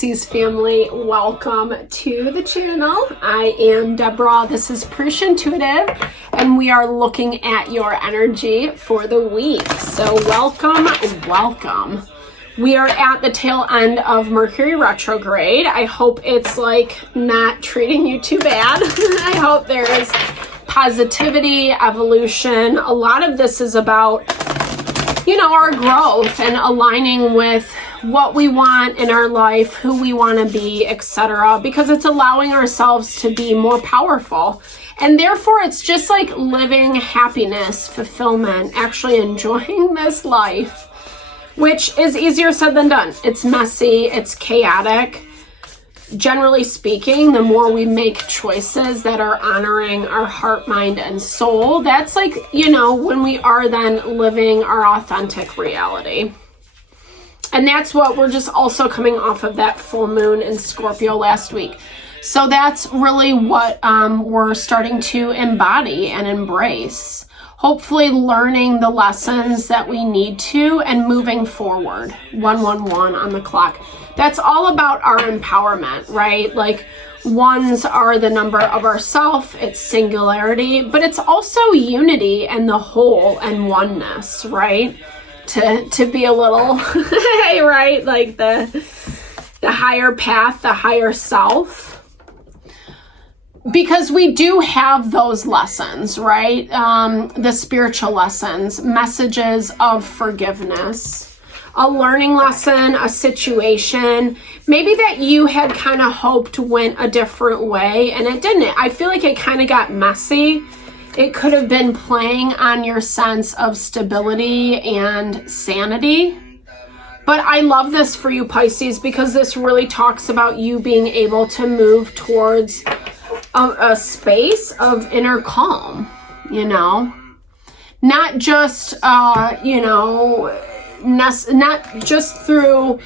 Pisces family, welcome to the channel. I am Deborah, this is Purusha Intuitive, and we are looking at your energy for the week. So welcome, welcome. We are at the tail end of Mercury retrograde. I hope it's like not treating you too bad. I hope there is positivity, evolution. A lot of this is about, you know, our growth and aligning with what we want in our life, who we want to be, etc. Because it's allowing ourselves to be more powerful. And therefore, it's just like living happiness, fulfillment, actually enjoying this life, which is easier said than done. It's messy, it's chaotic. Generally speaking, the more we make choices that are honoring our heart, mind, and soul, that's like, you know, when we are then living our authentic reality. And that's what we're just also coming off of that full moon in Scorpio last week. So that's really what we're starting to embody and embrace. Hopefully learning the lessons that we need to and moving forward. 111 on the clock. That's all about our empowerment, right? Like ones are the number of ourself, it's singularity, but it's also unity and the whole and oneness, right? To be a little, right? Like the higher path, the higher self. Because we do have those lessons, right? The spiritual lessons, messages of forgiveness, a learning lesson, a situation, maybe that you had kind of hoped went a different way and it didn't. I feel like it kind of got messy. It could have been playing on your sense of stability and sanity. But I love this for you, Pisces, because this really talks about you being able to move towards a space of inner calm, you know? Not just, you know, not just through,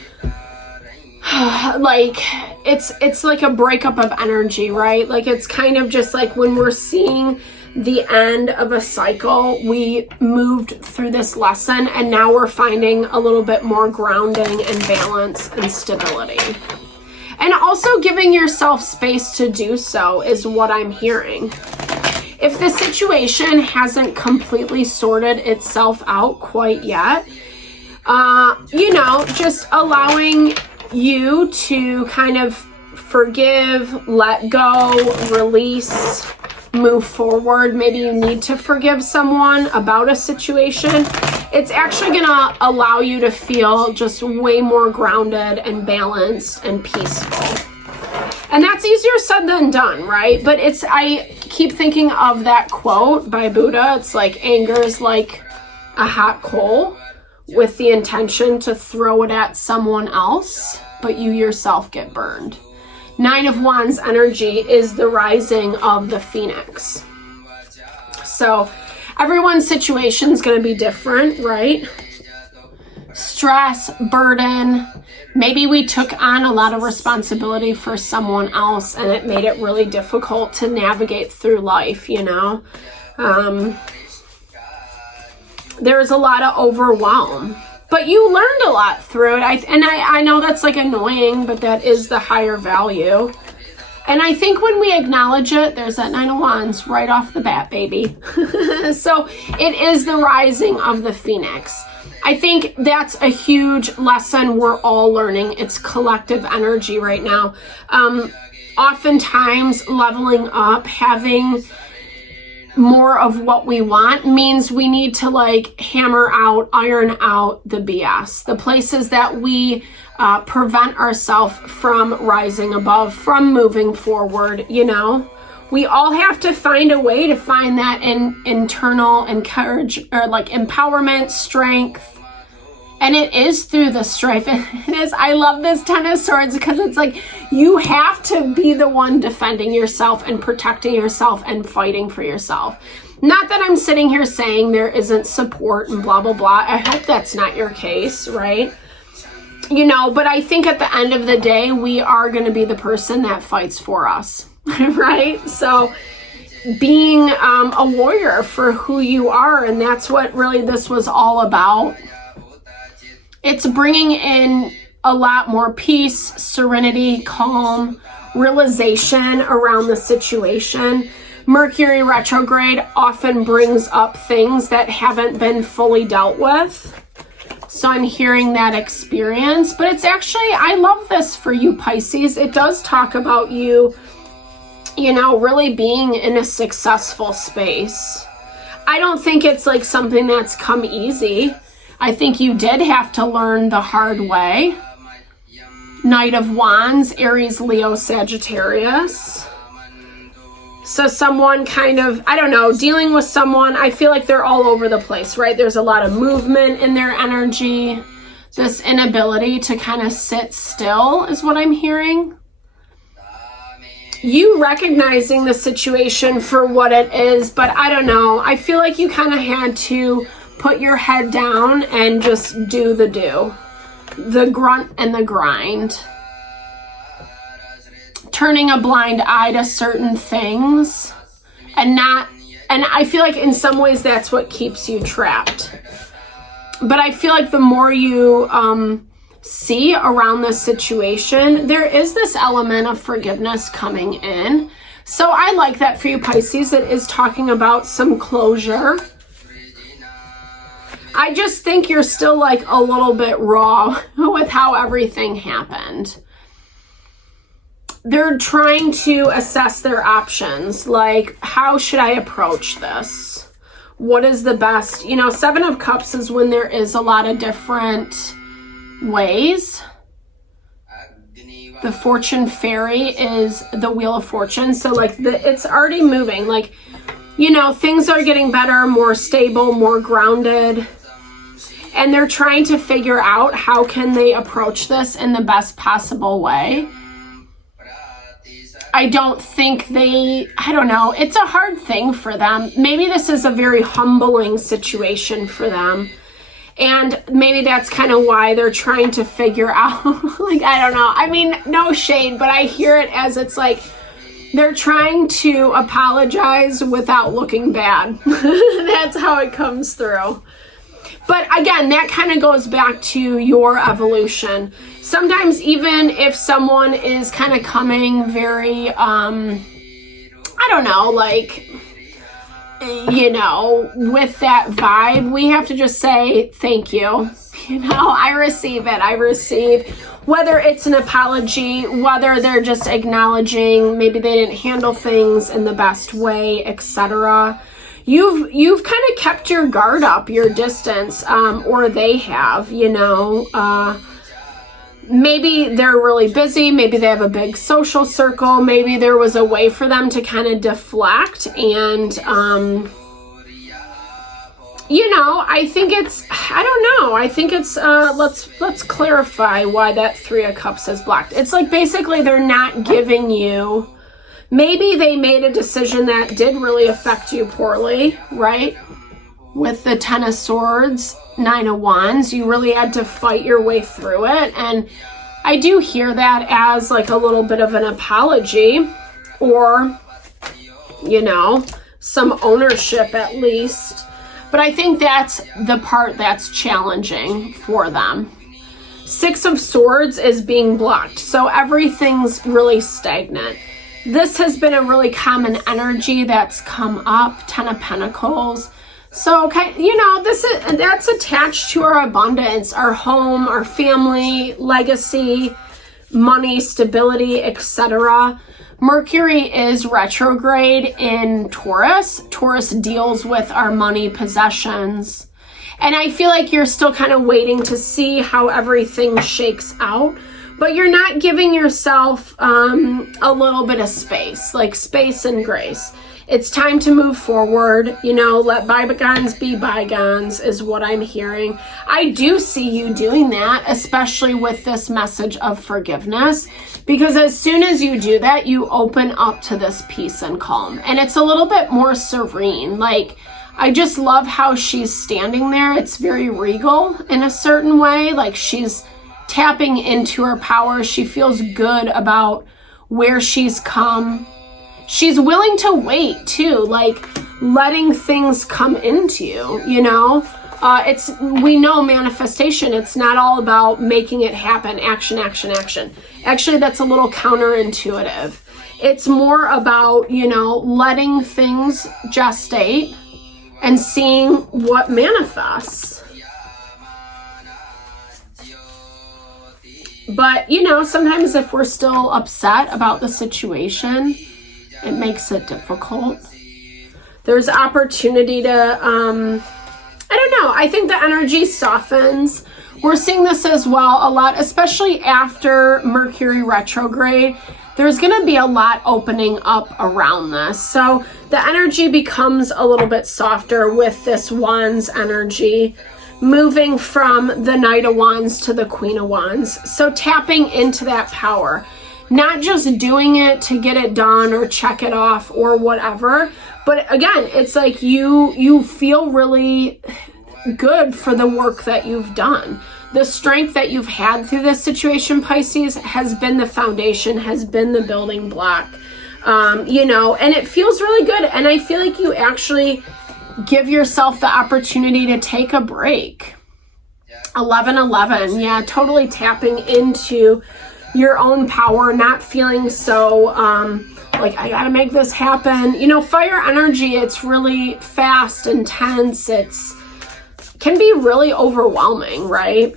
like, it's like a breakup of energy, right? Like, it's kind of just like when we're seeing the end of a cycle, we moved through this lesson and now we're finding a little bit more grounding and balance and stability. And also giving yourself space to do so is what I'm hearing. If the situation hasn't completely sorted itself out quite yet, you know, just allowing you to kind of forgive, let go, release, move forward. Maybe you need to forgive someone about a situation. It's actually going to allow you to feel just way more grounded and balanced and peaceful. And that's easier said than done, right? But I keep thinking of that quote by Buddha. It's like anger is like a hot coal with the intention to throw it at someone else, but you yourself get burned. 9 of Wands energy is the rising of the phoenix. So everyone's situation is going to be different, right? Stress, burden. Maybe we took on a lot of responsibility for someone else and it made it really difficult to navigate through life, you know? There was a lot of overwhelm. But you learned a lot through it. I know that's like annoying, but that is the higher value. And I think when we acknowledge it, there's that 9 of Wands right off the bat, baby. So it is the rising of the phoenix. I think that's a huge lesson we're all learning. It's collective energy right now. Oftentimes leveling up, having more of what we want means we need to like hammer out, iron out the BS, the places that we prevent ourselves from rising above, from moving forward, you know. We all have to find a way to find that internal encourage or like empowerment, strength. And it is through the strife. It is. I love this 10 of Swords because it's like you have to be the one defending yourself and protecting yourself and fighting for yourself. Not that I'm sitting here saying there isn't support and blah, blah, blah. I hope that's not your case, right? You know, but I think at the end of the day, we are going to be the person that fights for us, right? So being a warrior for who you are, and that's what really this was all about. It's bringing in a lot more peace, serenity, calm, realization around the situation. Mercury retrograde often brings up things that haven't been fully dealt with. So I'm hearing that experience, but it's actually, I love this for you, Pisces. It does talk about you, really being in a successful space. I don't think it's like something that's come easy. I think you did have to learn the hard way. Knight of Wands, Aries, Leo, Sagittarius. So someone kind of, I don't know, dealing with someone, I feel like they're all over the place, right? There's a lot of movement in their energy. This inability to kind of sit still is what I'm hearing. You recognizing the situation for what it is, but I don't know. I feel like you kind of had to put your head down and just do the grunt and the grind. Turning a blind eye to certain things and I feel like in some ways that's what keeps you trapped. But I feel like the more you see around this situation, there is this element of forgiveness coming in. So I like that for you, Pisces. It is talking about some closure. I just think you're still like a little bit raw with how everything happened. They're trying to assess their options. Like, how should I approach this? What is the best? Seven of Cups is when there is a lot of different ways. The Fortune Fairy is the Wheel of Fortune. So like it's already moving. Like, things are getting better, more stable, more grounded. And they're trying to figure out how can they approach this in the best possible way. I don't think I don't know. It's a hard thing for them. Maybe this is a very humbling situation for them. And maybe that's kind of why they're trying to figure out, like, I don't know. I mean, no shade, but I hear it as it's like they're trying to apologize without looking bad. That's how it comes through. But again, that kind of goes back to your evolution. Sometimes even if someone is kind of coming very, I don't know, like, with that vibe, we have to just say, thank you. I receive it. I receive, whether it's an apology, whether they're just acknowledging maybe they didn't handle things in the best way, etc. You've kind of kept your guard up, your distance, or they have, maybe they're really busy. Maybe they have a big social circle. Maybe there was a way for them to kind of deflect. And, I think it's, I don't know. I think it's, let's clarify why that Three of Cups is blocked. It's like basically they're not giving you, maybe they made a decision that did really affect you poorly, right? With the Ten of Swords, Nine of Wands, you really had to fight your way through it. And I do hear that as like a little bit of an apology or, some ownership at least. But I think that's the part that's challenging for them. Six of Swords is being blocked. So everything's really stagnant. This has been a really common energy that's come up. Ten of Pentacles. So, okay, that's attached to our abundance, our home, our family, legacy, money, stability, etc. Mercury is retrograde in Taurus. Taurus deals with our money, possessions. And I feel like you're still kind of waiting to see how everything shakes out. But you're not giving yourself a little bit of space, like space and grace. It's time to move forward, let bygones be bygones is what I'm hearing. I do see you doing that, especially with this message of forgiveness, because as soon as you do that, you open up to this peace and calm. And it's a little bit more serene. Like, I just love how she's standing there. It's very regal in a certain way. Like she's tapping into her power. She feels good about where she's come. She's willing to wait too, like letting things come into you, we know manifestation, it's not all about making it happen, action, action, action. Actually, that's a little counterintuitive. It's more about, letting things gestate and seeing what manifests. But, sometimes if we're still upset about the situation, it makes it difficult. There's opportunity to, I don't know, I think the energy softens. We're seeing this as well a lot, especially after Mercury retrograde. There's going to be a lot opening up around this. So the energy becomes a little bit softer with this Wands energy, moving from the Knight of Wands to the Queen of Wands. So tapping into that power, not just doing it to get it done or check it off or whatever. But again, it's like you feel really good for the work that you've done. The strength that you've had through this situation, Pisces, has been the foundation, has been the building block, and it feels really good. And I feel like you actually give yourself the opportunity to take a break. 11-11, yeah, totally tapping into your own power, not feeling so like I gotta make this happen. Fire energy, it's really fast, intense, can be really overwhelming, right?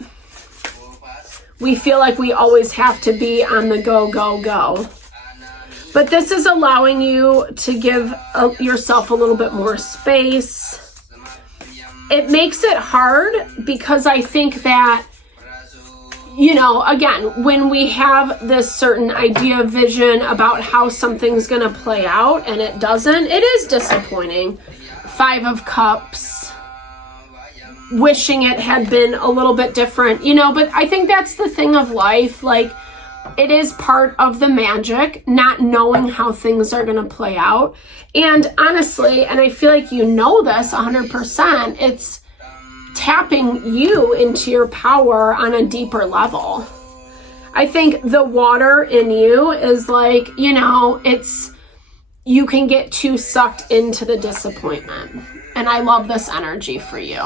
We feel like we always have to be on the go, go, go. But this is allowing you to give yourself a little bit more space. It makes it hard because I think that, again, when we have this certain idea, vision about how something's going to play out and it doesn't, it is disappointing. 5 of Cups. Wishing it had been a little bit different, but I think that's the thing of life. Like, it is part of the magic, not knowing how things are going to play out. And honestly, and I feel like this 100%, it's tapping you into your power on a deeper level. I think the water in you is like, you can get too sucked into the disappointment. And I love this energy for you.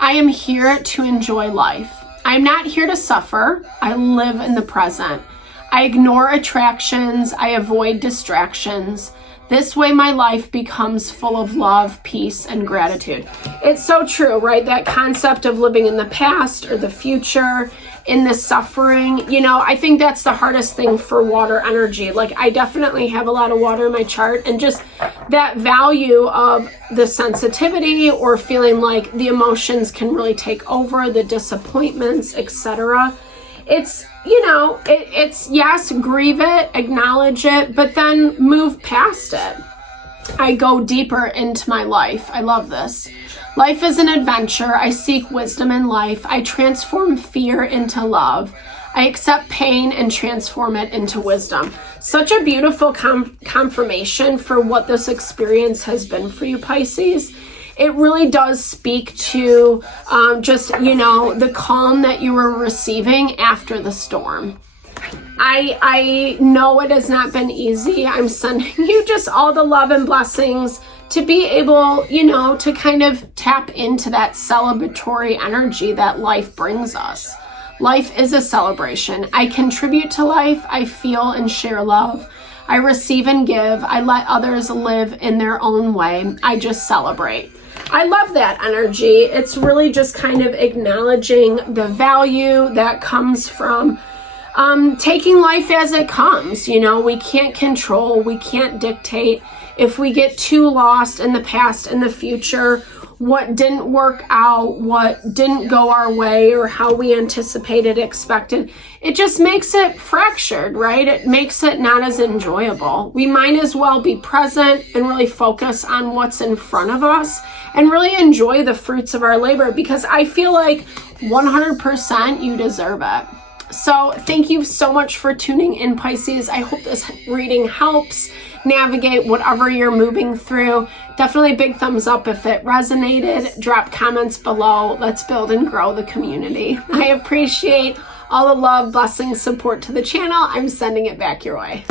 I am here to enjoy life. I'm not here to suffer. I live in the present. I ignore attractions. I avoid distractions. This way my life becomes full of love, peace, and gratitude. It's so true, right? That concept of living in the past or the future, in the suffering, I think that's the hardest thing for water energy. Like, I definitely have a lot of water in my chart, and just that value of the sensitivity or feeling like the emotions can really take over, the disappointments, etc. It's, it's yes, grieve it, acknowledge it, but then move past it. I go deeper into my life. I love this. Life is an adventure. I seek wisdom in life. I transform fear into love. I accept pain and transform it into wisdom. Such a beautiful confirmation for what this experience has been for you, Pisces. It really does speak to the calm that you were receiving after the storm. I know it has not been easy. I'm sending you just all the love and blessings to be able, to kind of tap into that celebratory energy that life brings us. Life is a celebration. I contribute to life. I feel and share love. I receive and give. I let others live in their own way. I just celebrate. I love that energy. It's really just kind of acknowledging the value that comes from taking life as it comes. We can't control, we can't dictate. If we get too lost in the past and the future, what didn't work out, what didn't go our way, or how we anticipated, expected, it just makes it fractured, right? It makes it not as enjoyable. We might as well be present and really focus on what's in front of us and really enjoy the fruits of our labor, because I feel like 100% you deserve it. So thank you so much for tuning in, Pisces. I hope this reading helps navigate whatever you're moving through. Definitely a big thumbs up if it resonated. Drop comments below. Let's build and grow the community. I appreciate all the love, blessings, support to the channel. I'm sending it back your way.